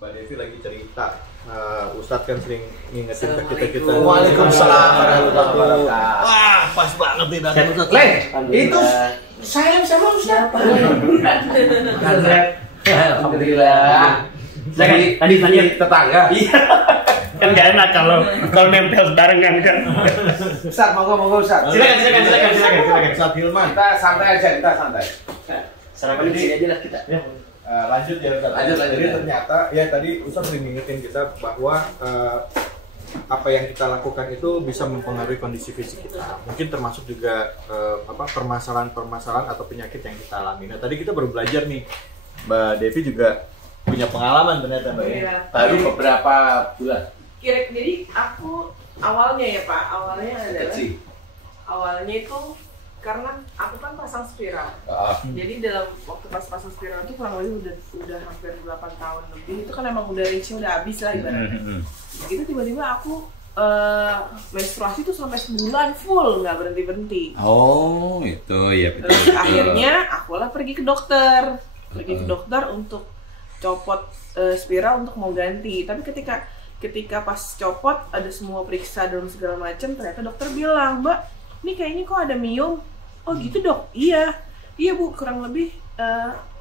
Mbak Devi lagi cerita, Ustadz kan sering ngingetin ke kita. Waalaikumsalam warahmatullahi wabarakatuh. Wah, pas banget nih datang Ustadz. Le, itu saya sama Ustadz. Alhamdulillah. Tadi tanya tetangga. Kan gak enak kalau nempel barengan kan. Ustadz, monggo Ustadz. Silakan. Ustadz Hilman. Kita santai aja, kita santai. Sarapan di sini aja lah kita. Lanjut ya Ustadz. Lanjut. Jadi ternyata ya tadi Ustadz sering ngingetin kita bahwa apa yang kita lakukan itu bisa mempengaruhi kondisi fisik kita. Mungkin termasuk juga permasalahan-permasalahan atau penyakit yang kita alami. Nah tadi kita baru belajar nih, Mbak Devi juga punya pengalaman ternyata Mbak. Iya. Baru beberapa bulan. Jadi aku awalnya ya Pak, awalnya itu karena aku kan pasang spiral. Jadi dalam waktu pas pasang spiral itu kurang lebih udah hampir 8 tahun lebih. Itu kan emang udah reachnya udah habis lah ibaratnya. Itu tiba-tiba aku menstruasi tuh sampai sebulan full nggak berhenti. Oh itu ya betul. Terus akhirnya akulah pergi ke dokter untuk copot spiral untuk mau ganti. Tapi ketika pas copot ada semua periksa dan segala macam, ternyata dokter bilang, Mbak, ini kayaknya kok ada miom. Oh gitu dok? Iya Bu, kurang lebih 16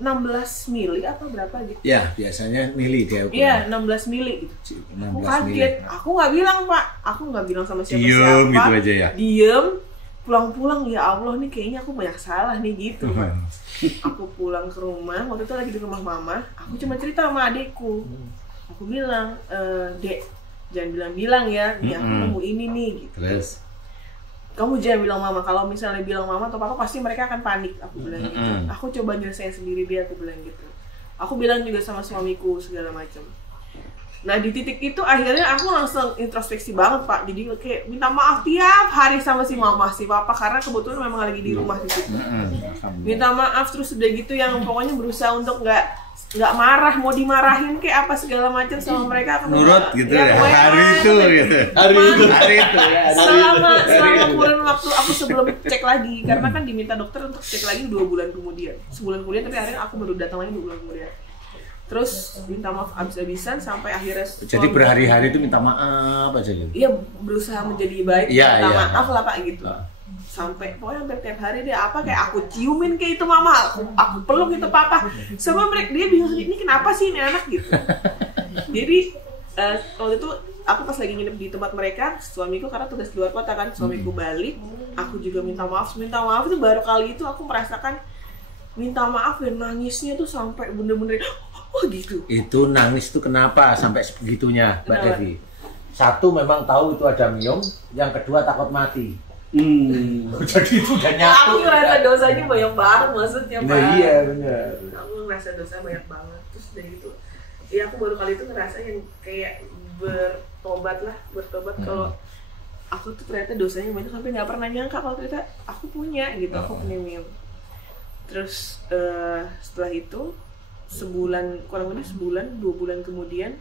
mili apa berapa gitu. Ya biasanya mili dia ukuran. Iya 16 mili gitu. 16 Aku kaget, mili. aku nggak bilang Pak, aku nggak bilang sama siapa-siapa. Diem gitu aja ya? Diem, pulang-pulang ya Allah nih kayaknya aku banyak salah nih gitu Pak. Aku pulang ke rumah, waktu itu lagi di rumah mama, aku cuma cerita sama adekku. Aku bilang, Dek, jangan bilang-bilang ya, nih aku nemu ini nih gitu. Terus? Kamu jangan bilang mama, kalau misalnya bilang mama atau papa pasti mereka akan panik, aku bilang gitu. Aku coba nyelesain sendiri dia, aku bilang gitu. Aku bilang juga sama suamiku segala macam. Nah di titik itu akhirnya aku langsung introspeksi banget Pak. Jadi kayak minta maaf tiap hari sama si mama, si papa, karena kebetulan memang lagi di rumah di situ. Minta maaf terus udah gitu yang pokoknya berusaha untuk nggak marah, mau dimarahin kayak apa segala macam sama mereka. Nurut gitu ya, hari itu gitu. Selama kurun waktu aku sebelum cek lagi, karena kan diminta dokter untuk cek lagi 2 bulan kemudian. Sebulan kemudian, tapi akhirnya aku baru datang lagi 2 bulan kemudian. Terus minta maaf abis-abisan sampai akhirnya. Jadi berhari-hari itu minta maaf aja gitu. Iya, berusaha menjadi baik, minta maaf lah Pak gitu. Sampai pokoknya hampir tiap hari dia kayak aku ciumin kayak itu mama, aku peluk itu papa. Sama mereka dia bingung ini kenapa sih ini anak gitu. Jadi waktu itu aku pas lagi nginep di tempat mereka, suamiku karena tugas di luar kota kan, suamiku balik, aku juga minta maaf itu baru kali itu aku merasakan minta maaf dan nangisnya tuh sampai bener-bener gitu. Itu nangis tuh kenapa sampai sebegitunya Mbak Devi? Satu memang tahu itu ada miom, yang kedua takut mati. Jadi itu udah nyatu. Aku ngerasa dosanya banyak banget maksudnya Pak. Nah, iya benar. Aku ngerasa dosa banyak banget. Terus dari itu, ya aku baru kali itu ngerasa yang kayak bertobat kalau aku tuh ternyata dosanya banyak sampai nggak pernah nyangka kalau ternyata aku punya gitu, aku punya miom. Terus setelah itu kurang lebih sebulan 2 bulan kemudian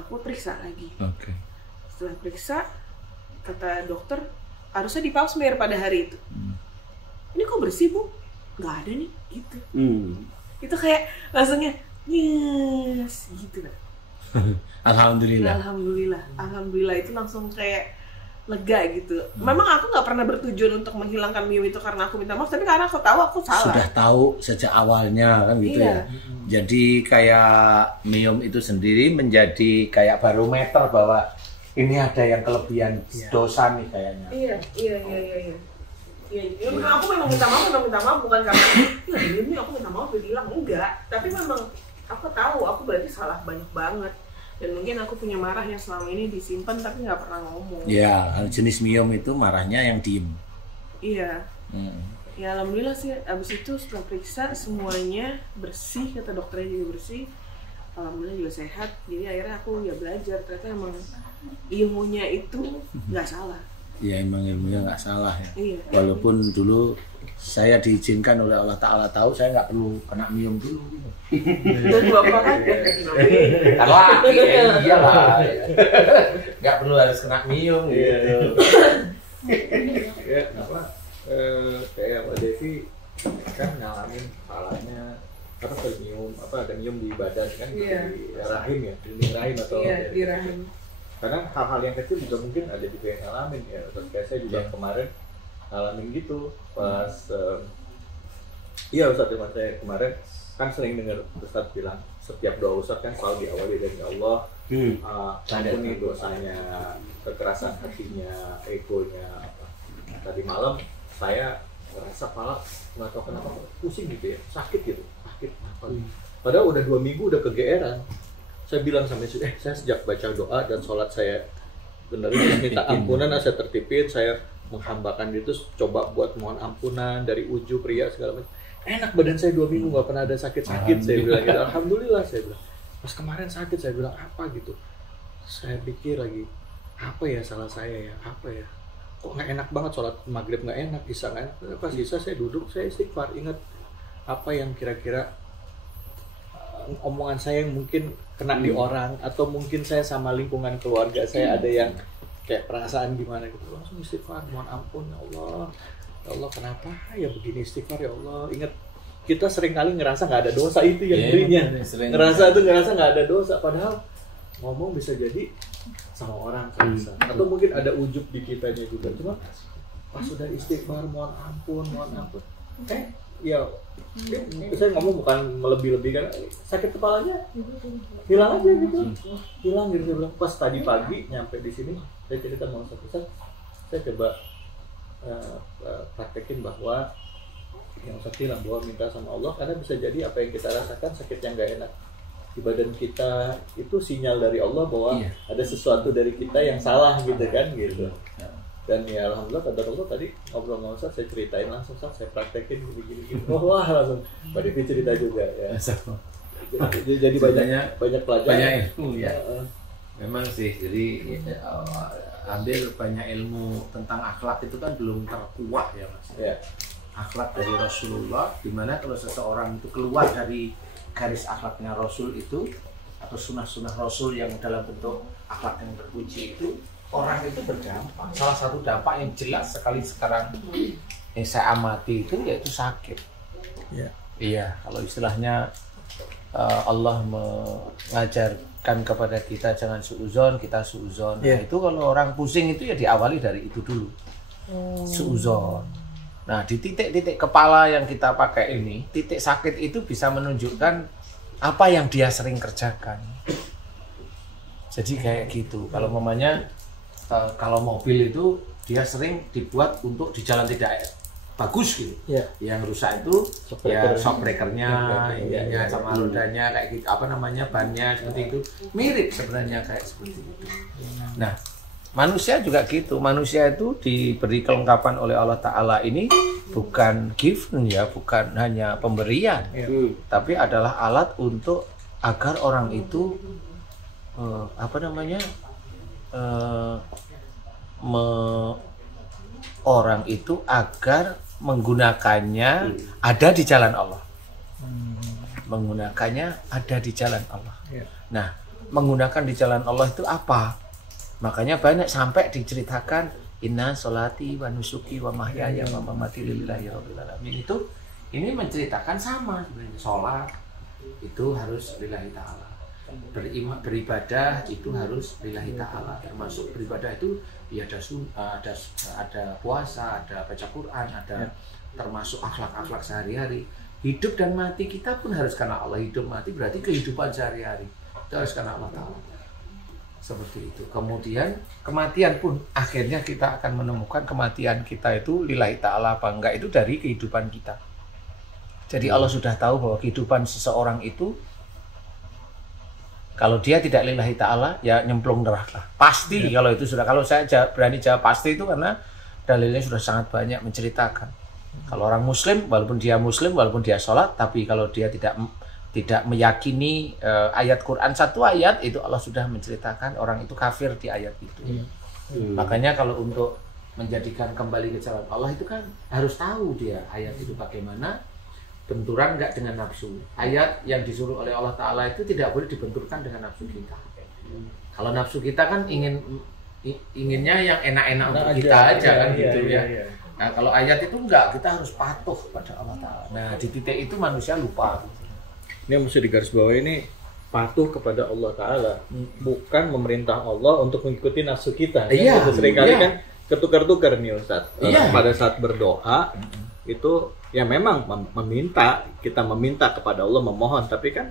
aku periksa lagi. Setelah periksa kata dokter harusnya di pap smear pada hari itu. Ini kok bersih Bu? Nggak ada nih gitu. Itu kayak langsungnya yes gitu kan. Alhamdulillah itu langsung kayak lega gitu. Memang aku nggak pernah bertujuan untuk menghilangkan miom itu karena aku minta maaf, tapi karena aku tahu aku salah. Sudah tahu sejak awalnya kan gitu ya. Jadi kayak miom itu sendiri menjadi kayak barometer bahwa ini ada yang kelebihan dosa nih kayaknya. Iya. Aku memang minta maaf bukan karena ini aku minta maaf bilang enggak, tapi memang aku tahu aku berarti salah banyak banget. Dan mungkin aku punya marah yang selama ini disimpan tapi nggak pernah ngomong. Iya, jenis miom itu marahnya yang diem. Iya. Ya alhamdulillah sih, abis itu setelah periksa semuanya bersih, kata dokternya juga bersih. Alhamdulillah juga sehat. Jadi akhirnya aku ya belajar ternyata emang ilmunya itu nggak salah. Iya emang ilmunya nggak salah ya. Iya. Walaupun dulu saya diizinkan oleh Allah Ta'ala tahu saya nggak perlu kena miom dulu. Dan bapak kan Kalau iyalah, nggak perlu harus kena miom gitu. Kayak Mbak Devi kan ngalamin kepalanya apa perineum apa ada nyium di badan kan Iya. di rahim ya, di rahim atau Iya, di rahim. karena hal-hal yang kecil juga mungkin ada juga yang ngalamin ya. Terus kayak saya juga kemarin ngalamin gitu pas iya Ustadz teman saya kemarin kan sering dengar Ustadz bilang setiap doa Ustadz kan selalu diawali dari Allah, ampuni dosanya, kekerasan hatinya, egonya apa. Tadi malam saya merasa kepala nggak tahu kenapa pusing gitu ya, sakit apa. Padahal udah 2 minggu udah kegeeran. Saya bilang sama istri, saya sejak baca doa dan sholat saya benerin minta ampunan, saya tertipin, saya menghambakan itu, coba buat mohon ampunan dari ujub ria segala macam. Enak badan saya 2 minggu nggak pernah ada sakit-sakit, saya bilang gitu. Alhamdulillah saya bilang. Pas kemarin sakit saya bilang apa gitu. Saya pikir lagi apa ya salah saya ya, apa ya. Kok nggak enak banget sholat maghrib nggak enak, isya nggak enak. Pas isya saya duduk, saya istighfar, ingat apa yang kira-kira omongan saya yang mungkin kena di orang atau mungkin saya sama lingkungan keluarga saya ada yang kayak perasaan gimana gitu, langsung istighfar, mohon ampun ya Allah, kenapa ya begini, istighfar ya Allah. Ingat kita sering kali ngerasa nggak ada dosa, itu yang ngerinya, ngerasa nggak ada dosa padahal ngomong bisa jadi sama orang bisa. Atau mungkin ada ujub di kitanya juga, cuma pas sudah istighfar mohon ampun ya saya ngomong bukan melebih-lebihkan, sakit kepalanya hilang aja gitu, hilang gitu. Saya bilang pas tadi pagi nyampe di sini saya cerita sama Ustaz, saya coba praktekin bahwa yang Ustaz bilang bahwa minta sama Allah, karena bisa jadi apa yang kita rasakan sakit yang gak enak di badan kita itu sinyal dari Allah bahwa ada sesuatu dari kita yang salah gitu kan gitu. Dan ya alhamdulillah qadarullah tadi ngobrol sama Ustaz, saya ceritain langsung, Ustaz saya praktekin gini. Wah langsung Mbak Devi cerita juga ya. Jadi banyak pelajaran. Banyak ilmu ya. Memang sih, jadi ambil banyak ilmu tentang akhlak itu kan belum terkuat ya Mas. Ya. Akhlak dari Rasulullah, dimana kalau seseorang itu keluar dari garis akhlaknya Rasul itu atau sunnah-sunnah Rasul yang dalam bentuk akhlak yang terpuji itu, orang itu berdampak. Salah satu dampak yang jelas sekali sekarang yang saya amati itu yaitu sakit. Iya, kalau istilahnya Allah mengajarkan kepada kita jangan suuzon, kita suuzon. Nah, itu kalau orang pusing itu ya diawali dari itu dulu. Suuzon. Nah, di titik-titik kepala yang kita pakai ini, titik sakit itu bisa menunjukkan apa yang dia sering kerjakan. Jadi kayak gitu. Kalau mamanya kalau mobil itu dia sering dibuat untuk di jalan tidak bagus gitu. Yang rusak itu shock breakernya, ininya sama rodanya kayak gitu, apa namanya, bannya seperti itu. Mirip sebenarnya kayak seperti itu. Nah, manusia juga gitu. Manusia itu diberi kelengkapan oleh Allah Ta'ala ini bukan given ya, bukan hanya pemberian, tapi adalah alat untuk agar orang itu orang itu agar menggunakannya ada di jalan Allah. Menggunakannya ada di jalan Allah. Nah, menggunakan di jalan Allah itu apa? Makanya banyak sampai diceritakan inna sholati wa nusuki wa mahyaya wa mamati lillahi rabbil alamin. Itu ini menceritakan sama sebenarnya. Sholat itu harus lillahi ta'ala. Beribadah itu harus lillahi ta'ala. Termasuk beribadah itu ya ada puasa, ada baca Quran, ada termasuk akhlak-akhlak sehari-hari. Hidup dan mati kita pun harus karena Allah. Hidup mati berarti kehidupan sehari-hari itu harus karena Allah Ta'ala. Seperti itu. Kemudian kematian pun akhirnya kita akan menemukan kematian kita itu lillahi ta'ala apa enggak itu dari kehidupan kita. Jadi Allah sudah tahu bahwa kehidupan seseorang itu kalau dia tidak lillahi ta'ala ya nyemplung neraka. Pasti kalau itu sudah, kalau saya berani jawab pasti itu karena dalilnya sudah sangat banyak menceritakan. Kalau orang muslim walaupun dia sholat, tapi kalau dia tidak meyakini ayat Quran satu ayat itu Allah sudah menceritakan orang itu kafir di ayat itu. Makanya kalau untuk menjadikan kembali ke jalan Allah itu kan harus tahu dia ayat itu bagaimana, benturan enggak dengan nafsu. Ayat yang disuruh oleh Allah Ta'ala itu tidak boleh dibenturkan dengan nafsu kita. Kalau nafsu kita kan inginnya yang enak-enak untuk kita aja kan gitu ya. Nah kalau ayat itu enggak, kita harus patuh pada Allah Ta'ala. Nah di titik itu manusia lupa. Ini yang mesti digarisbawahi ini patuh kepada Allah Ta'ala, bukan memerintah Allah untuk mengikuti nafsu kita. Iya, Itu seringkali iya. kan ketukar-tukar nih Ustadz. Iya. Pada saat berdoa itu ya memang kita meminta kepada Allah, memohon, tapi kan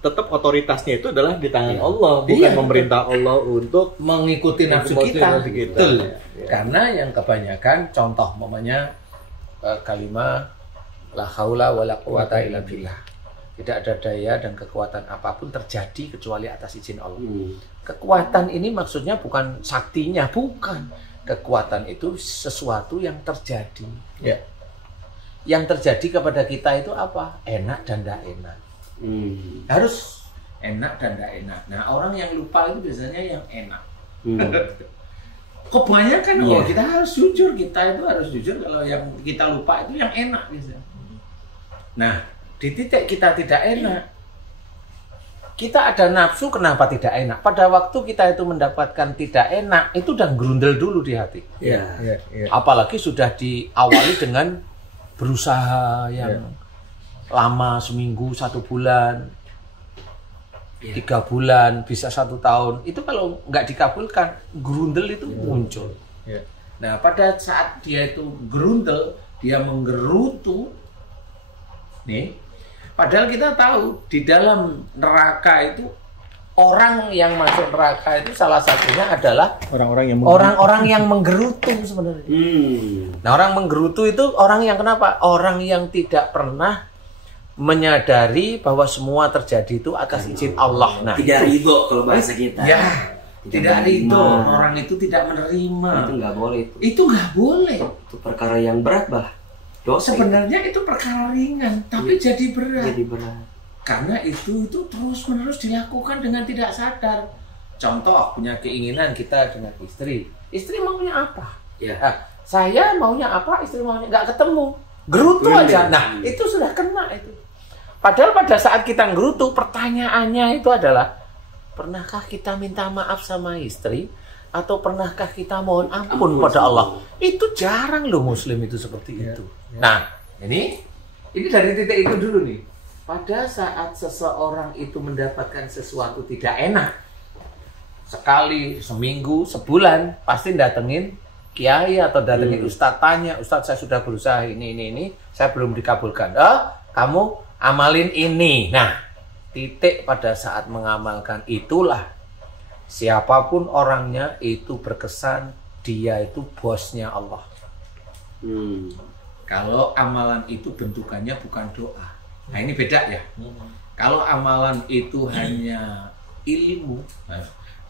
tetap otoritasnya itu adalah di tangan Allah, bukan Iya, memerintah Allah untuk mengikuti nafsu Mengikuti kita. nafsu kita. Betul. Ya. Karena yang kebanyakan contoh mamanya kalimat la haula wala quwata illa billah. Tidak ada daya dan kekuatan apapun terjadi kecuali atas izin Allah. Kekuatan ini maksudnya bukan saktinya, bukan. Kekuatan itu sesuatu yang terjadi. ya. Yang terjadi kepada kita itu apa? Enak dan tidak enak. Harus enak dan tidak enak. Nah, orang yang lupa itu biasanya yang enak. Kebanyakan kita harus jujur, kita itu harus jujur kalau yang kita lupa itu yang enak biasanya. Nah, di titik kita tidak enak, kita ada nafsu, kenapa tidak enak? Pada waktu kita itu mendapatkan tidak enak, itu udah gerundel dulu di hati. Ya. Apalagi sudah diawali dengan berusaha yang lama, seminggu, 1 bulan, 3 bulan, bisa 1 tahun. Itu kalau nggak dikabulkan, gerundel itu muncul. Ya. Nah, pada saat dia itu gerundel, dia menggerutu, nih, padahal kita tahu di dalam neraka itu orang yang masuk neraka itu salah satunya adalah orang-orang yang menggerutu sebenarnya. Nah, orang menggerutu itu orang yang kenapa? Orang yang tidak pernah menyadari bahwa semua terjadi itu atas izin Allah. Nah, Tidak ridho kalau bahasa kita. ya, tidak ridho. menerima. Orang itu tidak menerima. Itu nggak boleh itu. Itu nggak boleh. Itu perkara yang berat dosa Sebenarnya itu perkara ringan, tapi jadi berat. jadi berat. Karena itu terus-menerus dilakukan dengan tidak sadar. Contoh, punya keinginan kita dengan istri. Istri maunya apa? Ya. Saya maunya apa, istri maunya nggak ketemu. Gerutu aja. Nah, itu sudah kena itu. Padahal pada saat kita gerutu, pertanyaannya itu adalah, pernahkah kita minta maaf sama istri? Atau pernahkah kita mohon ampun pada Allah? Itu jarang loh Muslim itu seperti itu. Nah, ini dari titik itu dulu nih. Pada saat seseorang itu mendapatkan sesuatu tidak enak, sekali, seminggu, sebulan, pasti datengin kiai atau datengin ustadz, tanya, Ustadz saya sudah berusaha ini, saya belum dikabulkan. Kamu amalin ini. Nah, titik pada saat mengamalkan itulah siapapun orangnya itu berkesan dia itu bosnya Allah. Kalau amalan itu bentukannya bukan doa. Nah, ini beda ya. Kalau amalan itu hanya ilmu,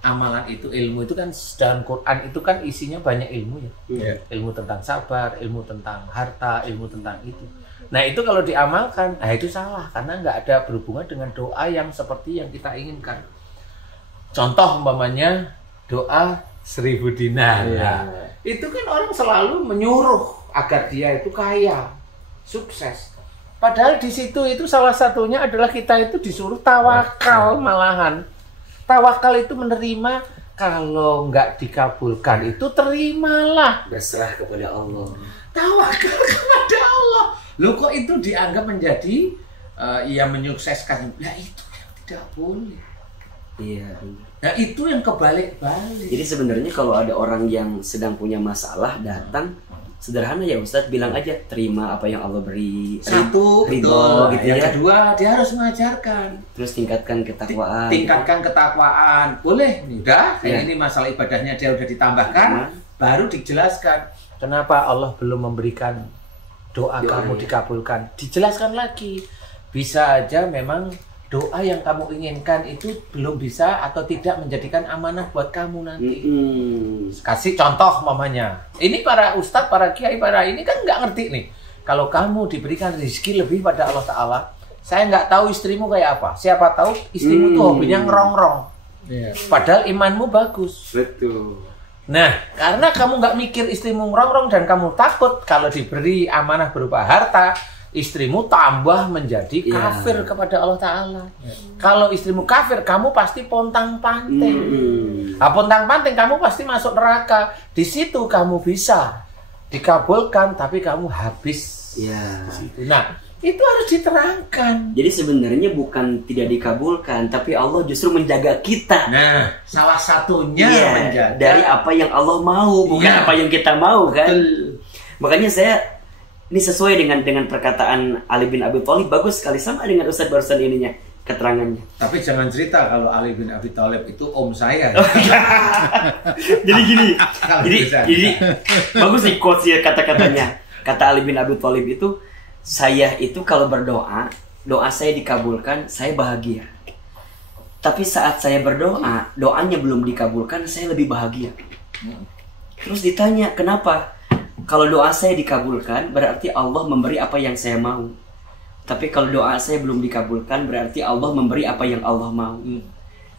amalan itu ilmu itu kan dalam Quran itu kan isinya banyak ilmu ya. Ilmu tentang sabar, ilmu tentang harta, ilmu tentang itu. Nah, itu kalau diamalkan, nah itu salah karena nggak ada berhubungan dengan doa yang seperti yang kita inginkan. Contoh umpamanya doa 1000 dinar. Nah, itu kan orang selalu menyuruh agar dia itu kaya, sukses. Padahal di situ itu salah satunya adalah kita itu disuruh tawakal malahan. Tawakal itu menerima, kalau nggak dikabulkan itu terimalah. Berserah kepada Allah. Tawakal kepada Allah. Loh kok itu dianggap menjadi yang menyukseskan? Nah itu yang tidak boleh. Iya. Nah itu yang kebalik-balik. Jadi sebenarnya kalau ada orang yang sedang punya masalah datang, sederhana ya Ustadz, bilang aja terima apa yang Allah beri. Satu, ridho gitu yang ya. kedua, dia harus mengajarkan. Terus tingkatkan ketakwaan. Tingkatkan ketakwaan. Boleh, udah. Ya. Ini masalah ibadahnya dia udah ditambahkan, baru dijelaskan. Kenapa Allah belum memberikan doa kamu dikabulkan? Dijelaskan lagi. Bisa aja memang doa yang kamu inginkan itu belum bisa atau tidak menjadikan amanah buat kamu nanti. Kasih contoh mamanya. Ini para ustadz, para kiai, para ini kan nggak ngerti nih. Kalau kamu diberikan rezeki lebih pada Allah Ta'ala, saya nggak tahu istrimu kayak apa. Siapa tahu istrimu tuh hobinya ngerongrong. Padahal imanmu bagus. Betul. Nah, karena kamu nggak mikir istrimu ngerongrong dan kamu takut kalau diberi amanah berupa harta, istrimu tambah menjadi kafir kepada Allah Ta'ala. Kalau istrimu kafir, kamu pasti pontang-panting. Nah, pontang-panting, kamu pasti masuk neraka. Di situ kamu bisa dikabulkan, tapi kamu habis. Ya. Nah, Itu harus diterangkan. Jadi sebenarnya bukan tidak dikabulkan, tapi Allah justru menjaga kita. Nah, salah satunya Iya, menjaga dari apa yang Allah mau, bukan Iya. apa yang kita mau kan. Betul. Makanya saya ini sesuai dengan perkataan Ali bin Abi Thalib, bagus sekali sama dengan Ustadz barusan ininya keterangannya. Tapi jangan cerita kalau Ali bin Abi Thalib itu om saya. Jadi gini, Kalau bisa. jadi bagus nih quotes ya kata-katanya. Kata Ali bin Abi Thalib itu, saya itu kalau berdoa, doa saya dikabulkan, saya bahagia. Tapi saat saya berdoa, doanya belum dikabulkan, saya lebih bahagia. Terus ditanya, kenapa? Kalau doa saya dikabulkan, berarti Allah memberi apa yang saya mau. Tapi kalau doa saya belum dikabulkan, berarti Allah memberi apa yang Allah mau.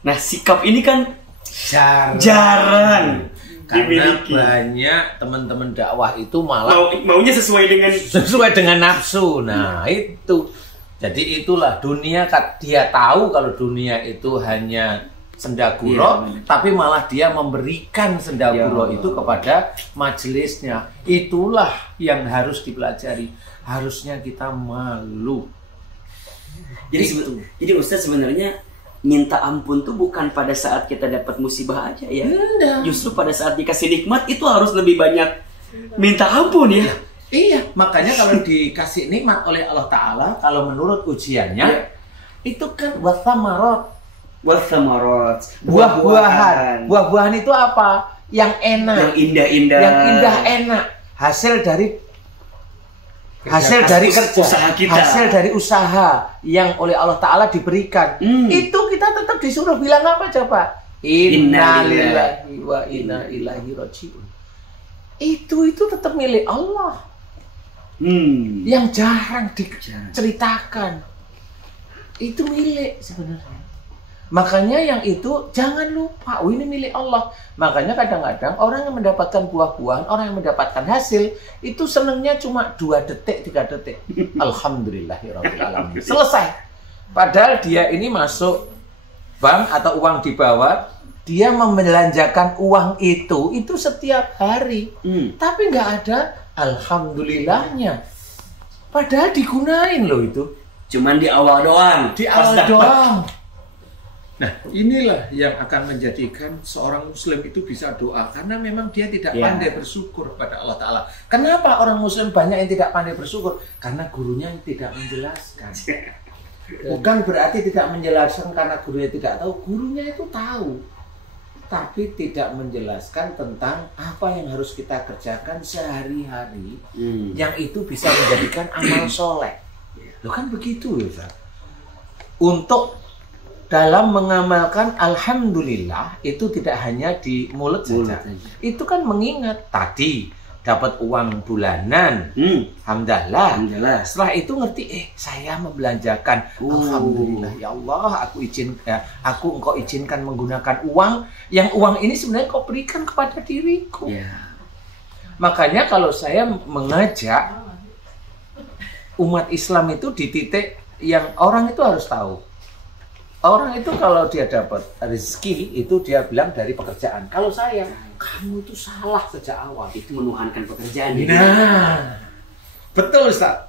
Nah, sikap ini kan jarang Karena dimiliki. banyak teman-teman dakwah itu malah Maunya sesuai dengan nafsu. Nah, itu. Jadi itulah dunia, dia tahu kalau dunia itu hanya sendaguro, Iya. tapi malah dia memberikan sendaguro Ya. itu kepada majelisnya. Itulah yang harus dipelajari. Harusnya kita malu. Jadi Ustaz sebenarnya minta ampun tuh bukan pada saat kita dapat musibah aja ya. Justru pada saat dikasih nikmat itu harus lebih banyak minta ampun ya. Iya, makanya kalau dikasih nikmat oleh Allah Ta'ala, kalau menurut ujiannya, Iya. itu kan wathamarat, Wathamarat, buah-buahan. Buah-buahan itu apa? Yang enak, yang indah-indah, yang indah enak, hasil dari kerja, usaha kita. hasil dari usaha yang oleh Allah Ta'ala diberikan. Itu kita tetap disuruh bilang apa coba? Innalillahi wa inna ilaihi raji'un. Itu tetap milik Allah. Yang jarang diceritakan. Itu milik sebenarnya. Makanya yang itu jangan lupa, ini milik Allah. Makanya kadang-kadang orang yang mendapatkan buah-buahan, orang yang mendapatkan hasil, itu senangnya cuma 2 detik, 3 detik. Alhamdulillahirrahmanirrahim. Selesai. Padahal dia ini masuk bank atau uang dibawa, dia membelanjakan uang itu setiap hari. Tapi nggak ada alhamdulillahnya. Padahal digunain loh itu. Cuman di awal doang. Di awal doang. Nah, inilah yang akan menjadikan seorang muslim itu bisa doa. Karena memang dia tidak pandai bersyukur kepada Allah Ta'ala. Kenapa orang muslim banyak yang tidak pandai bersyukur? Karena gurunya yang tidak menjelaskan. Bukan berarti tidak menjelaskan karena gurunya tidak tahu. Gurunya itu tahu. Tapi tidak menjelaskan tentang apa yang harus kita kerjakan sehari-hari. Yang itu bisa menjadikan amal soleh. Loh kan begitu ya, Ustaz? Untuk dalam mengamalkan alhamdulillah itu tidak hanya di mulut saja. Itu kan mengingat tadi dapat uang bulanan. Alhamdulillah. Setelah itu ngerti saya membelanjakan. Alhamdulillah ya Allah, aku engkau izinkan menggunakan uang yang uang ini sebenarnya kau berikan kepada diriku. Makanya kalau saya mengajak umat Islam itu di titik yang orang itu harus tahu. Orang itu kalau dia dapat rezeki itu dia bilang dari pekerjaan. Kalau saya, kamu itu salah sejak awal. Itu menuhankan pekerjaan. Nah, betul Ustaz.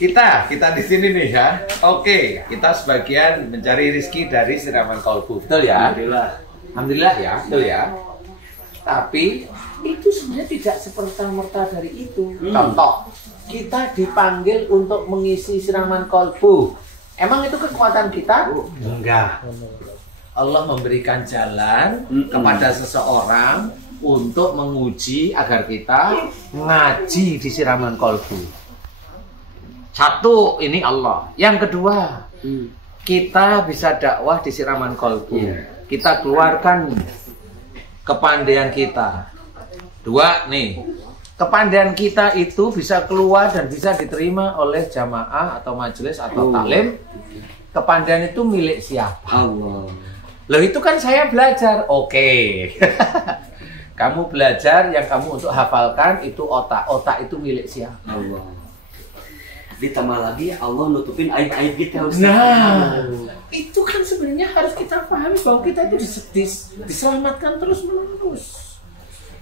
Kita di sini nih ya. Oke, kita sebagian mencari rezeki dari siraman kolbu. Betul ya? Alhamdulillah ya, betul ya. Tapi itu sebenarnya tidak semerta-merta dari itu. Contoh, kita dipanggil untuk mengisi siraman kolbu. Emang itu kekuatan kita? Enggak. Allah memberikan jalan kepada seseorang untuk menguji agar kita ngaji di siraman kolbu. Satu, ini Allah. Yang kedua, kita bisa dakwah di siraman kolbu. Kita keluarkan kepandaian kita. Dua, nih. Kepandaian kita itu bisa keluar dan bisa diterima oleh jamaah atau majelis atau taklim. Kepandaian itu milik siapa? Allah. Loh itu kan saya belajar. Oke. Kamu belajar yang kamu untuk hafalkan itu otak. Otak itu milik siapa? Allah. Ditambah lagi Allah nutupin aib-aib kita. Nah, itu kan sebenarnya harus kita pahami bahwa kita itu diselamatkan terus-menerus.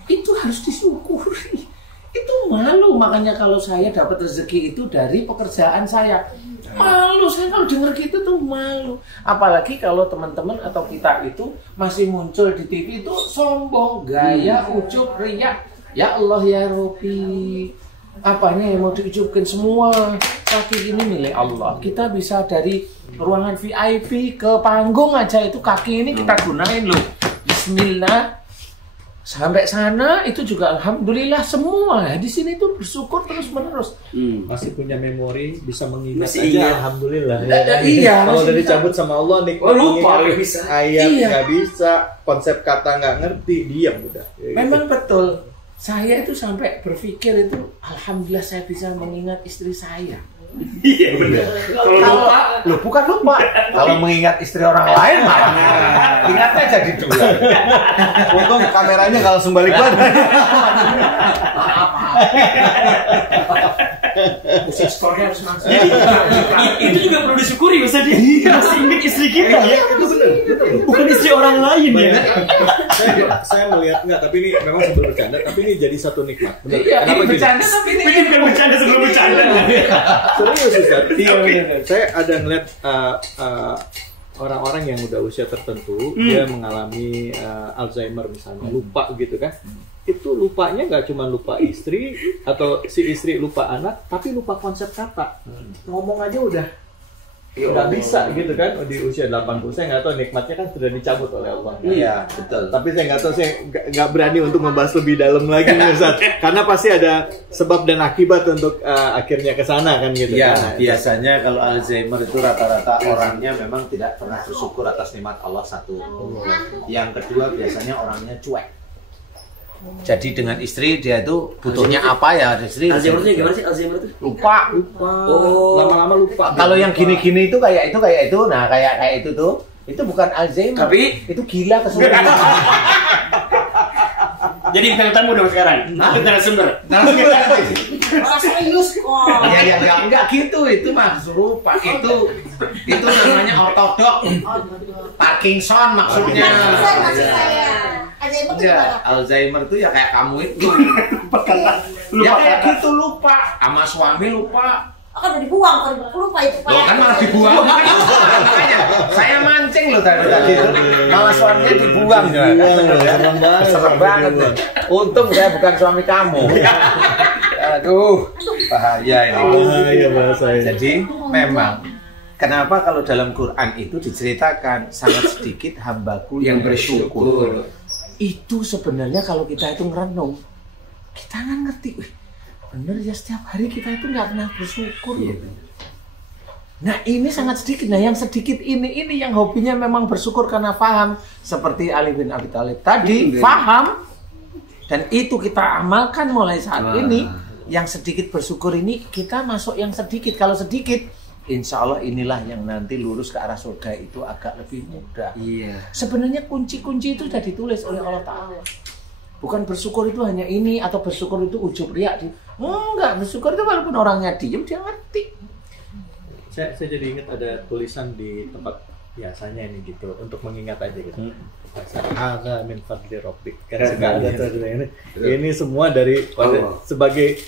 Itu harus disyukuri. itu malu. Makanya kalau saya dapat rezeki itu dari pekerjaan saya, malu. Saya kalau dengar gitu tuh malu. Apalagi kalau teman-teman atau kita itu masih muncul di TV itu sombong, gaya, ujub, riak. Ya Allah ya Rabbi, apanya yang mau diucapkan semua kaki ini milik Allah. Kita bisa dari ruangan VIP ke panggung aja itu kaki ini kita gunain loh. Bismillah. Sampai sana itu juga alhamdulillah semua. Di sini tuh bersyukur terus menerus. Masih punya memori, bisa mengingat Masih aja ingat. alhamdulillah. Iya, Kalau masih udah bisa. dicabut sama Allah nikmat lupa, mengingat, nggak bisa. ayat Iya. nggak bisa, konsep kata nggak ngerti, diam udah. Ya, Memang betul. Saya itu sampai berpikir itu alhamdulillah saya bisa mengingat istri saya. Iya benar. Kalau lupa, Loh bukan lupa. Kalau mengingat istri orang lain malah ingatnya jadi dua. Untung kameranya nggak langsung balik lagi. Musik story harus masuk. itu juga perlu disyukuri Ustaz. Masih ingat istri kita. Iya, itu benar. Bukan istri orang lain ya. Saya melihat nggak, tapi ini memang sebelum bercanda, tapi ini jadi satu nikmat. Benar. Iya, Kenapa ini gini? bercanda tapi ini Ini bukan bercanda sebelum bercanda. Serius Ustaz. Iya, benar. Saya ada ngeliat orang-orang yang udah usia tertentu dia mengalami Alzheimer misalnya, lupa gitu kan. Itu lupanya nggak cuma lupa istri atau si istri lupa anak, tapi lupa konsep kata. Ngomong aja udah nggak bisa gitu kan di usia 80. Saya nggak tahu, nikmatnya kan sudah dicabut oleh Allah kan? Iya, betul. Tapi saya nggak tahu, saya nggak berani untuk membahas lebih dalam lagi nih, Ustaz. Karena pasti ada sebab dan akibat untuk akhirnya ke sana kan gitu Ya, kan. biasanya kalau Alzheimer itu rata-rata orangnya memang tidak pernah bersyukur atas nikmat Allah satu. Yang kedua biasanya orangnya cuek. Jadi dengan istri dia itu butuhnya apa ya istri? Alzheimer itu gimana sih Alzheimer itu? lupa. Oh. Lama-lama lupa. Kalau yang gini-gini itu kayak itu, nah kayak itu tuh, itu bukan Alzheimer. Tapi- itu gila keseluruhan. Jadi bintang tamu dong sekarang. Kita narasumber. Ya, enggak gitu, itu mah kesurupan. Itu namanya ortodok. Parkinson maksudnya. Enggak, Alzheimer itu ya kayak kamu itu. Ya kayak gitu lupa, sama suami lupa. Kan udah dibuang, kan lupa itu Loh kan malah dibuang. Makanya saya mancing loh tadi itu. Malah suaminya dibuang. Serem banget. Untung saya bukan suami kamu. Aduh, bahaya ini. Bahaya bahasanya. Jadi memang kenapa kalau dalam Quran itu diceritakan sangat sedikit hambaku yang bersyukur. Itu sebenarnya kalau kita itu ngerenung, kita nggak ngerti. Wih, bener ya, setiap hari kita itu nggak pernah bersyukur. Nah ini sangat sedikit. Nah yang sedikit ini yang hobinya memang bersyukur karena paham. Seperti Ali bin Abi Thalib tadi, paham. Dan itu kita amalkan mulai saat ini. Yang sedikit bersyukur ini kita masuk yang sedikit. Kalau sedikit, insya Allah inilah yang nanti lurus ke arah surga itu agak lebih mudah. Iya. Sebenarnya kunci-kunci itu sudah ditulis oleh Allah Ta'ala. Bukan bersyukur itu hanya ini, atau bersyukur itu ujub riak. Enggak, bersyukur itu walaupun orangnya diem, dia ngerti. Saya jadi ingat ada tulisan di tempat biasanya ini gitu, untuk mengingat aja gitu. Hadza min fadli rabbik. Kan suka ada tuh ini semua dari sebagai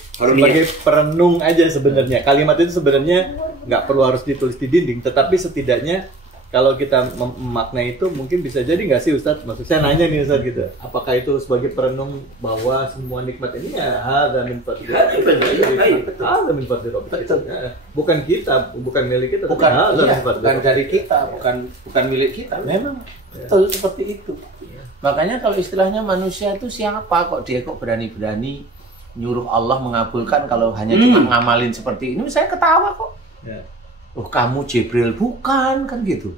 perenung aja sebenarnya. Kalimat itu sebenarnya nggak perlu harus ditulis di dinding, tetapi setidaknya kalau kita memaknai itu mungkin bisa jadi nggak sih Ustadz? Maksud saya nanya nih Ustadz gitu, apakah itu sebagai perenung bahwa semua nikmat ini ya hadza min fadli rabbik. Hadza min fadli rabbik. Bukan kita, bukan milik kita, Bukan, hadza iya, min fadli bukan rabbik. dari kita, bukan milik kita. Memang betul seperti itu. Makanya kalau istilahnya manusia itu siapa kok dia kok berani-berani nyuruh Allah mengabulkan kalau hanya cuma ngamalin seperti ini. Saya ketawa kok. Ya. Oh kamu Jibril, bukan kan gitu.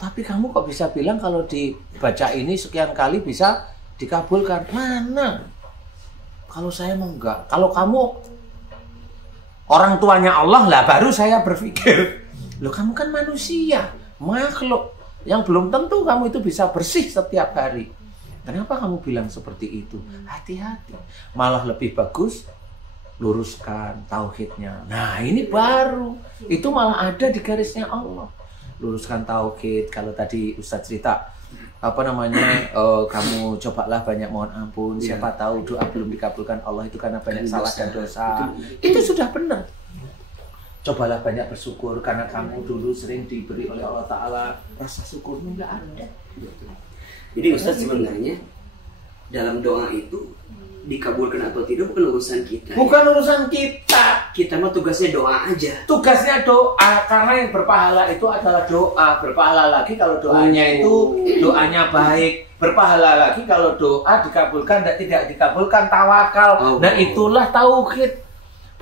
Tapi kamu kok bisa bilang kalau dibaca ini sekian kali bisa dikabulkan? Mana? Kalau saya mau enggak. Kalau kamu orang tuanya Allah lah baru saya berpikir. Loh kamu kan manusia, makhluk yang belum tentu kamu itu bisa bersih setiap hari. Kenapa kamu bilang seperti itu? Hati-hati. Malah lebih bagus luruskan tauhidnya. Nah ini baru. Itu malah ada di garisnya Allah. Luruskan tauhid. Kalau tadi Ustaz cerita kamu cobalah banyak mohon ampun, siapa tahu doa belum dikabulkan Allah itu karena banyak salah dan dosa. Itu sudah benar. Cobalah banyak bersyukur karena kamu dulu sering diberi oleh Allah Ta'ala, rasa syukurnya nggak ada. Jadi Ustaz sebenarnya dalam doa itu dikabulkan atau tidak bukan urusan kita. Bukan urusan kita. Kita mah tugasnya doa aja. Tugasnya doa, karena yang berpahala itu adalah doa. Berpahala lagi kalau doanya itu doanya baik. Berpahala lagi kalau doa dikabulkan dan tidak dikabulkan, tawakal. Nah itulah tauhid.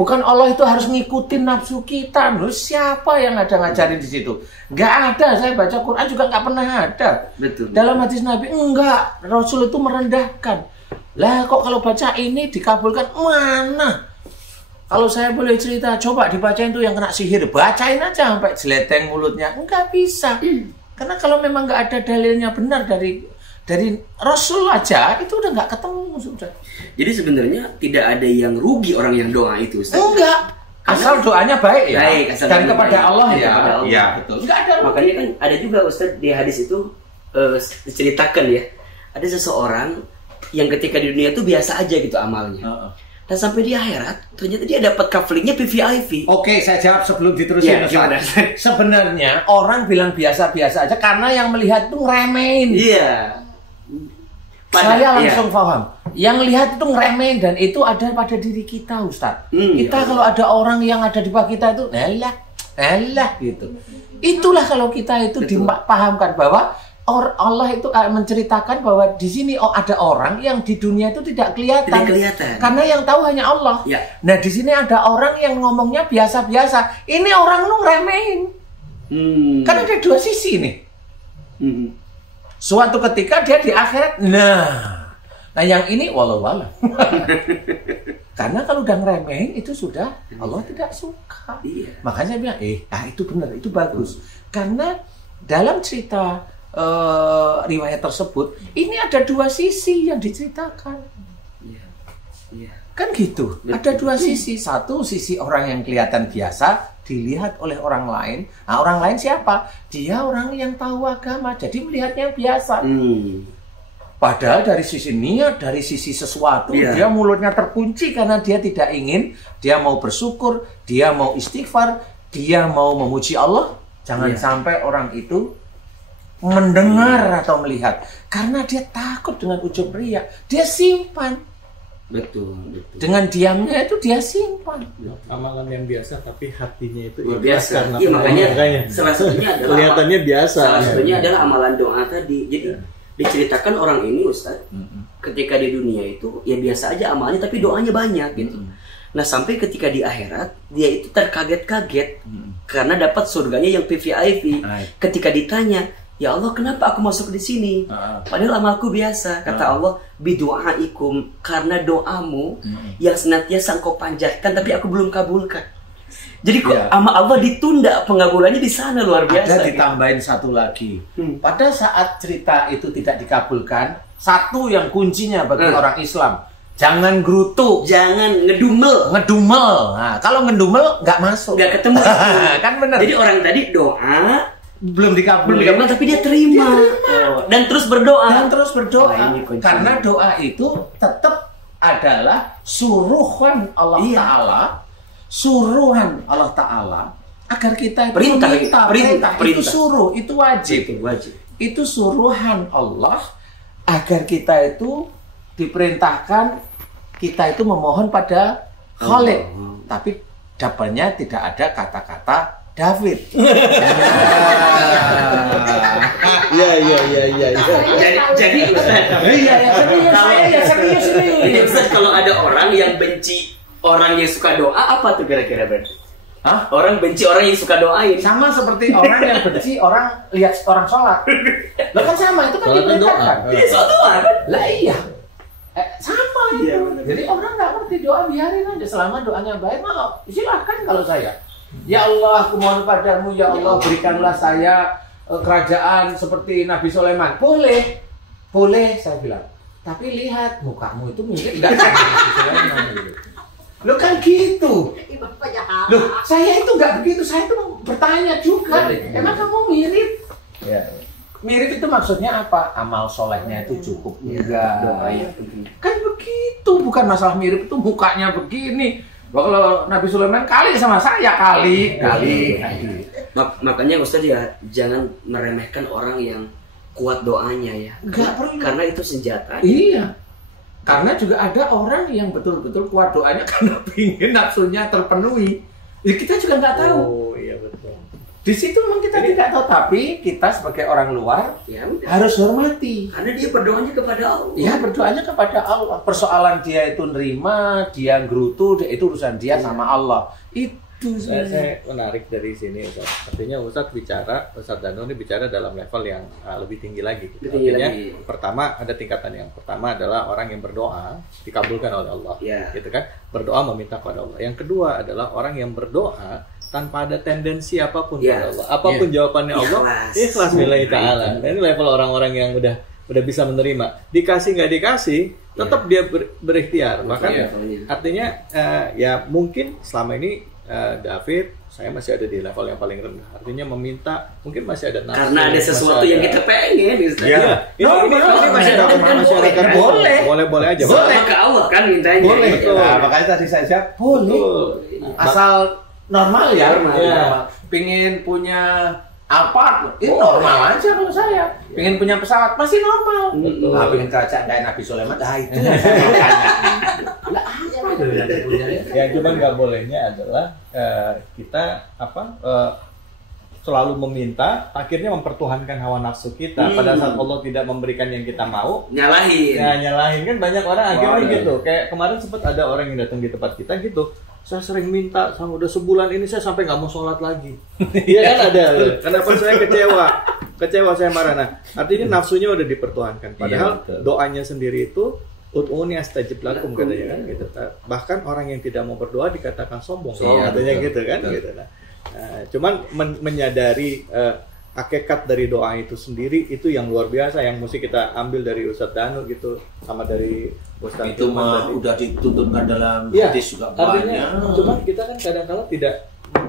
Bukan Allah itu harus ngikutin nafsu kita. Loh, siapa yang ada ngajarin di situ? Nggak ada. Saya baca Quran juga nggak pernah ada. Betul. Dalam hadis Nabi enggak. Rasul itu merendahkan. Lah kok kalau baca ini dikabulkan, mana? Kalau saya boleh cerita, coba dibacain tuh yang kena sihir, bacain aja sampai jeleteng mulutnya. Enggak bisa. Karena kalau memang nggak ada dalilnya benar dari Rasul aja, itu udah nggak ketemu sudah. Jadi sebenarnya tidak ada yang rugi orang yang doa itu, Ustaz. Enggak. Asal doanya baik ya. Baik, asal dan doanya kepada baik. Allah Dan ya. kepada Allah. Iya, betul. Enggak ada rugi. Makanya kan ada juga Ustaz di hadis itu diceritakan ya. Ada seseorang yang ketika di dunia itu biasa aja gitu amalnya. Dan sampai di akhirat ternyata dia dapat kaflingnya PVIP. Oke, saya jawab sebelum diterusin. Ya, sebenarnya orang bilang biasa-biasa aja karena yang melihat itu ngeremehin. Iya. Saya langsung paham. Yang lihat itu ngeremehin dan itu ada pada diri kita, Ustaz. Kita kalau ada orang yang ada di bawah kita itu, elah gitu. Itulah kalau kita itu dipahamkan bahwa Allah itu menceritakan bahwa di sini ada orang yang di dunia itu tidak kelihatan. Tidak kelihatan. Karena yang tahu hanya Allah. Ya. Nah, di sini ada orang yang ngomongnya biasa-biasa. Ini orang lu ngeremehin. Kan ada dua sisi nih. Suatu ketika dia di akhirat, nah yang ini walau-walau. Karena kalau udah ngeremehin itu sudah Allah tidak suka. Iya. Makanya saya bilang, itu benar, itu bagus. Karena dalam cerita riwayat tersebut, ini ada dua sisi yang diceritakan. Iya. Kan gitu. Ada dua sisi. Satu sisi orang yang kelihatan biasa dilihat oleh orang lain. Nah, orang lain siapa? Dia orang yang tahu agama, jadi melihatnya biasa. Padahal dari sisi niat, dari sisi sesuatu, dia mulutnya terkunci karena dia tidak ingin, dia mau bersyukur, dia mau istighfar, dia mau memuji Allah. Jangan sampai orang itu mendengar atau melihat, karena dia takut dengan ujub riya, dia simpan. Betul. Dengan diamnya itu dia simpan. Amalan yang biasa tapi hatinya itu Luar ikhlas biasa. karena Iya, makanya makanya. salah satunya adalah Kelihatannya biasa. Salah satunya adalah amalan doa tadi. Jadi diceritakan orang ini Ustaz, ketika di dunia itu ya biasa aja amalnya tapi doanya banyak gitu. Nah, sampai ketika di akhirat dia itu terkaget-kaget karena dapat surganya yang PVIP. Ketika ditanya, "Ya Allah, kenapa aku masuk di sini? Padahal amalku biasa." Kata Allah, "Bidu'aikum," karena doamu yang senantiasa engkau panjatkan tapi aku belum kabulkan. Jadi kok amal Allah ditunda, pengabulannya di sana luar biasa. Ada ditambahin satu lagi. Pada saat cerita itu tidak dikabulkan, satu yang kuncinya bagi orang Islam, jangan gerutu, jangan ngedumel. Nah, kalau ngedumel nggak masuk, Nggak ketemu. kan benar. Jadi orang tadi doa belum dikabulkan, tapi dia terima. Dan terus berdoa. Wah, ini kuncinya. Karena doa itu tetap adalah suruhan Allah Ta'ala, suruhan Allah Ta'ala agar kita itu perintah. Itu suruh, itu wajib. Itu suruhan Allah agar kita itu diperintahkan, kita itu memohon pada Khalik. Tapi dapatnya tidak ada kata-kata David. Jadi serius. Jadi Ustaz, kalau ada orang yang benci orang yang suka doa, apa tuh kira-kira berarti? Orang benci orang yang suka doain. Sama seperti orang yang benci orang lihat orang sholat. Lah kan sama, itu kan diperintahkan. Iya, soal doa kan? Lah iya. Sama itu. Jadi orang nggak ngerti doa, biarin aja selama doanya baik, mau silahkan. Kalau saya, ya Allah, aku mohon padamu, ya Allah, berikanlah saya kerajaan seperti Nabi Sulaiman. Boleh saya bilang. Tapi lihat mukamu itu mirip nggak sama Nabi Sulaiman gitu. Lo kan gitu. Loh, saya itu nggak begitu. Saya itu bertanya juga. Emang kamu mirip? Ya. mirip itu maksudnya apa? Amal solehnya itu cukup enggak? Doa ya. Kan begitu, bukan masalah mirip itu mukanya begini. Kalau Nabi Sulaiman kali sama saya kali. Makanya Ustaz ya jangan meremehkan orang yang kuat doanya ya. Nggak perlu. Karena itu senjata. Iya. Karena juga ada orang yang betul-betul kuat doanya karena pingin nafsunya terpenuhi. Ya, kita juga nggak tahu. Oh iya betul. Di situ memang kita tidak tahu, tapi kita sebagai orang luar Ya udah. harus hormati. Karena dia berdoanya kepada Allah. Ya berdoanya kepada Allah. Persoalan dia itu nerima, dia gerutu, itu urusan dia sama Allah. Itu Saya menarik dari sini, Ustaz. Artinya Ustaz Danu ini bicara dalam level yang lebih tinggi lagi. Gitu. Lebih tinggi Artinya lagi. pertama ada tingkatan yang pertama adalah orang yang berdoa dikabulkan oleh Allah, Ya. gitu kan? Berdoa meminta kepada Allah. Yang kedua adalah orang yang berdoa tanpa ada tendensi apapun Ya. kepada Allah. Apapun jawabannya Allah, ikhlas billahi ta'ala. Ini level orang-orang yang udah bisa menerima. Dikasih nggak dikasih, tetap dia berikhtiar. Bahkan artinya ya mungkin selama ini David, saya masih ada di level yang paling rendah. Artinya meminta, mungkin masih ada nafsu. Karena ada sesuatu yang kita pengen. Ustaz. Ya, ini masih ada masyarakat boleh aja. Boleh ke Allah kan mintanya. boleh. Betul. Nah, makanya tadi saya jawab boleh. Betul. Asal normal ya. Normal. Ya. Pingin punya apart, ini normal aja kalau saya. Pingin punya pesawat masih normal. Betul. Nah, pingin kerajaan kayak Nabi Sulaiman, itu yang saya mau tanya. Lah, apa itu yang saya punya? Ya cuman nggak bolehnya adalah kita selalu meminta, akhirnya mempertuhankan hawa nafsu kita. Pada saat Allah tidak memberikan yang kita mau, Nyalahin. ya nyalahin. Kan banyak orang akhirnya iya. gitu. Kayak kemarin sempat ada orang yang datang di tempat kita gitu. Saya sering minta, sama udah sebulan ini saya sampai nggak mau sholat lagi. Iya kan ada. Kenapa saya kecewa saya marah. Nah, artinya nafsunya udah dipertuhankan. Padahal doanya sendiri itu ud'uni astajib lakum katanya kan gitu. Bahkan orang yang tidak mau berdoa dikatakan sombong. Katanya gitu kan gitu. Nah, cuman menyadari hakikat dari doa itu sendiri itu yang luar biasa yang mesti kita ambil dari Ustadz Danu gitu sama dari Ustadz Itu mah udah dituntutkan dalam ya, hadis juga artinya, banyak. cuman kita kan kadang-kadang tidak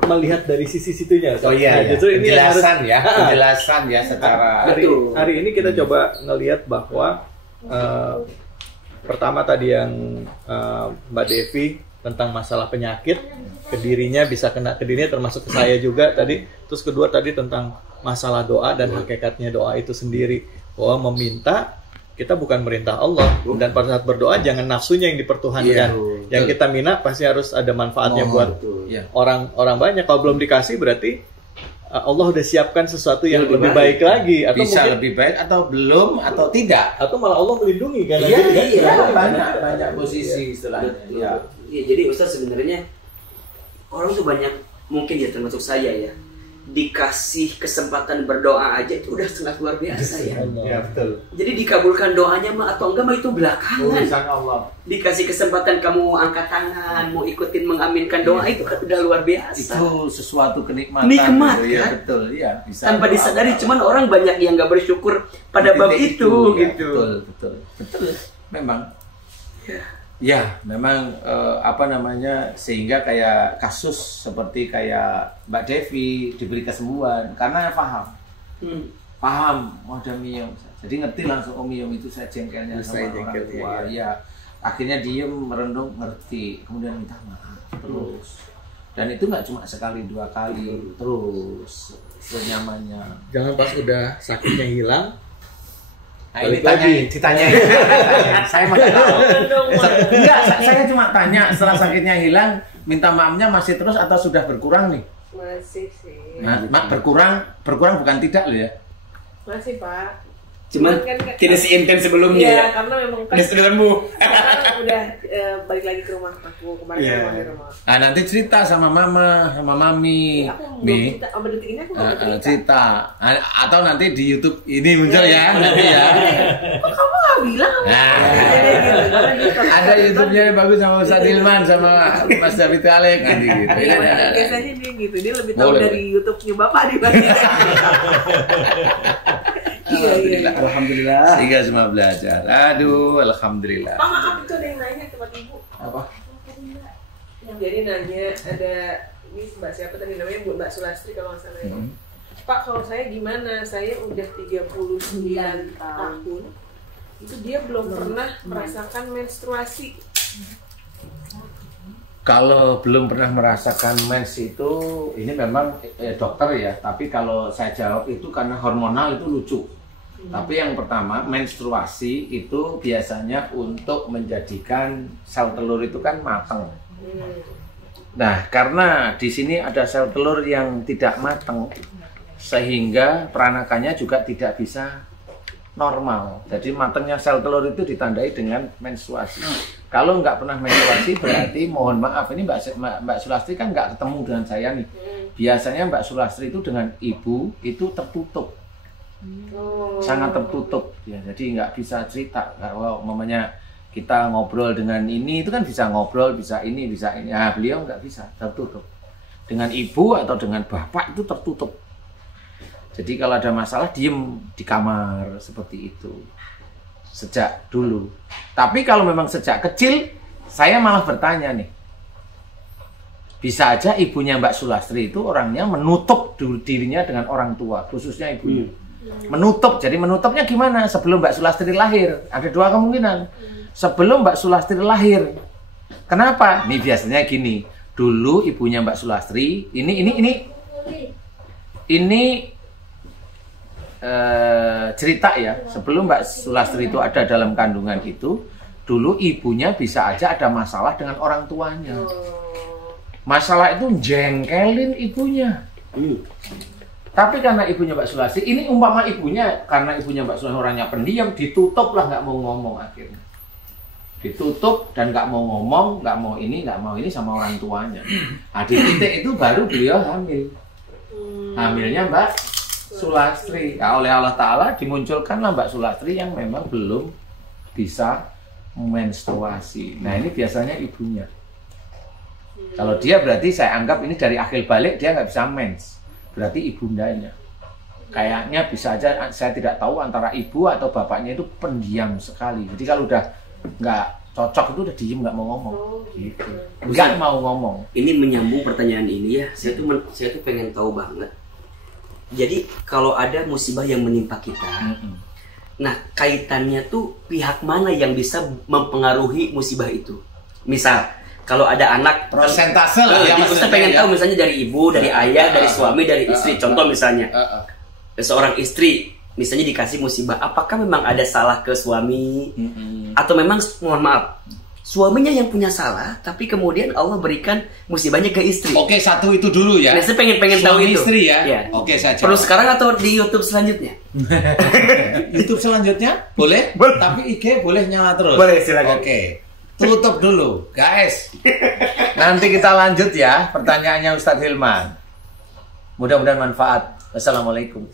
melihat dari sisi situnya. Oh iya, Nah, justru ini yang penjelasan harus, ya, penjelasan ya secara hari ini kita coba ngelihat bahwa pertama tadi yang Mbak Devi tentang masalah penyakit ke dirinya bisa kena ke dirinya termasuk ke saya juga tadi. Terus kedua tadi tentang masalah doa dan hakikatnya doa itu sendiri, bahwa meminta kita bukan merintah Allah, dan pada saat berdoa jangan nafsunya yang dipertuhankan. Yang kita minta pasti harus ada manfaatnya buat orang banyak. Kalau belum dikasih berarti Allah udah siapkan sesuatu yang lebih baik lagi, atau bisa mungkin, lebih baik atau belum atau tidak. atau malah Allah melindungi kan. Iya, banyak posisi istilahnya. Iya. Iya, jadi Ustaz sebenarnya orang tuh banyak, mungkin ya termasuk saya ya, dikasih kesempatan berdoa aja itu udah sangat luar biasa ya. Ya betul. Jadi dikabulkan doanya mah atau enggak mah itu belakangan. Urusan Allah. Dikasih kesempatan kamu angkat tangan, mau ikutin mengaminkan doa itu kan udah luar biasa. Itu sesuatu kenikmatan. Nikmat, gitu, ya, kan? betul, iya. Bisa Tanpa doa. disadari, cuman orang banyak yang nggak bersyukur pada bab Titik itu ya, gitu. Betul. Memang. Ya, memang sehingga kayak kasus seperti kayak Mbak Devi diberi kesembuhan karena paham ada miyom, jadi ngerti langsung miyom itu saya jengkelnya sama orang tua. Ya, akhirnya diem merenung ngerti, kemudian minta maaf terus. Dan itu nggak cuma sekali dua kali, terus senyamannya. Jangan pas udah sakitnya hilang. Nah, ini ditanyain. Saya mau tahu. Enggak, saya cuma tanya setelah sakitnya hilang, minta maafnya masih terus atau sudah berkurang nih? Masih sih. Nah, berkurang bukan tidak loh ya. Masih, Pak. Cuman kan, tidak seintens sebelumnya iya, ya. karena memang kan Udah sembuh. sekarang udah balik lagi ke rumah aku. Kemarin kan masih rumah. Nah, nanti cerita sama mama, sama mami. Aku belum Mi. cerita, sama detik ini aku belum cerita. Cerita. Atau nanti di YouTube ini muncul ya, nanti ya. Kok kamu nggak bilang? Nah. Gitu. Karena dia kalau Ada YouTube-nya yang bagus sama Ustaz Hilman sama Mas David Alek nanti gitu. Iya, biasanya dia gitu. Dia lebih tahu Boleh. dari YouTube-nya Bapak dibanding. Iya. Alhamdulillah. Sehingga semua belajar. Aduh, alhamdulillah. Pak, maaf itu ada yang nanya tempat ibu. Apa? Yang jadi nanya ada ini Mbak siapa tadi namanya Mbak Sulastri kalau nggak salah ya. Pak Pak, kalau saya gimana? Saya udah 39 tahun. Itu dia belum pernah merasakan menstruasi. Kalau belum pernah merasakan mens itu, ini memang dokter ya. Tapi kalau saya jawab itu karena hormonal itu lucu. Tapi yang pertama, menstruasi itu biasanya untuk menjadikan sel telur itu kan matang. Nah, karena di sini ada sel telur yang tidak matang, sehingga peranakannya juga tidak bisa normal. Jadi matangnya sel telur itu ditandai dengan menstruasi. Kalau nggak pernah menstruasi berarti mohon maaf, ini Mbak Sulastri kan nggak ketemu dengan saya nih. Biasanya Mbak Sulastri itu dengan ibu itu tertutup, sangat tertutup. Ya, jadi nggak bisa cerita. Kalau mamanya kita ngobrol dengan ini itu kan bisa ngobrol, bisa ini, bisa ini. Nah, beliau nggak bisa, tertutup. Dengan ibu atau dengan bapak itu tertutup. Jadi kalau ada masalah diem di kamar seperti itu sejak dulu. Tapi kalau memang sejak kecil, saya malah bertanya nih, bisa aja ibunya Mbak Sulastri itu orangnya menutup dirinya dengan orang tua, khususnya ibunya. Menutup, jadi menutupnya gimana? Sebelum Mbak Sulastri lahir, ada dua kemungkinan. Sebelum Mbak Sulastri lahir, kenapa? Nih biasanya gini, dulu ibunya Mbak Sulastri, ini cerita ya, sebelum Mbak Sulastri itu ada dalam kandungan itu, dulu ibunya bisa aja ada masalah dengan orang tuanya. Masalah itu jengkelin ibunya. Tapi karena ibunya Mbak Sulastri, ini umpama ibunya, karena ibunya Mbak Sulastri orangnya pendiam, ditutup lah, nggak mau ngomong akhirnya. Ditutup dan nggak mau ngomong, nggak mau ini sama orang tuanya. Nah, di titik itu baru beliau hamil. Hamilnya Mbak Sulastri. Ya, oleh Allah Ta'ala dimunculkanlah Mbak Sulastri yang memang belum bisa menstruasi. Nah, ini biasanya ibunya. Kalau dia berarti saya anggap ini dari akhir balik dia nggak bisa mens. Berarti ibundanya. Kayaknya bisa aja, saya tidak tahu antara ibu atau bapaknya itu pendiam sekali. Jadi kalau udah nggak cocok itu udah diem, nggak mau ngomong. Gitu. Nggak mau ngomong. Ini menyambung pertanyaan ini ya. Saya tuh pengen tahu banget. Jadi kalau ada musibah yang menimpa kita, nah kaitannya tuh pihak mana yang bisa mempengaruhi musibah itu? Misal kalau ada anak, persentase lah ya, Ustaz pengen tahu misalnya dari ibu, dari ayah, dari suami, dari istri. Contoh misalnya seorang istri misalnya dikasih musibah, apakah memang ada salah ke suami atau memang mohon maaf suaminya yang punya salah, tapi kemudian Allah berikan musibahnya ke istri? Oke, satu itu dulu ya. Nah, saya pengen tahu itu. Istri ya. Ya. Oke, saya jawab. Perlu sekarang atau di YouTube selanjutnya? YouTube selanjutnya boleh, tapi IG boleh nyala terus. Boleh, silakan. Oke. Tutup dulu, guys. Nanti kita lanjut ya pertanyaannya Ustadz Hilman. Mudah-mudahan manfaat. Wassalamualaikum.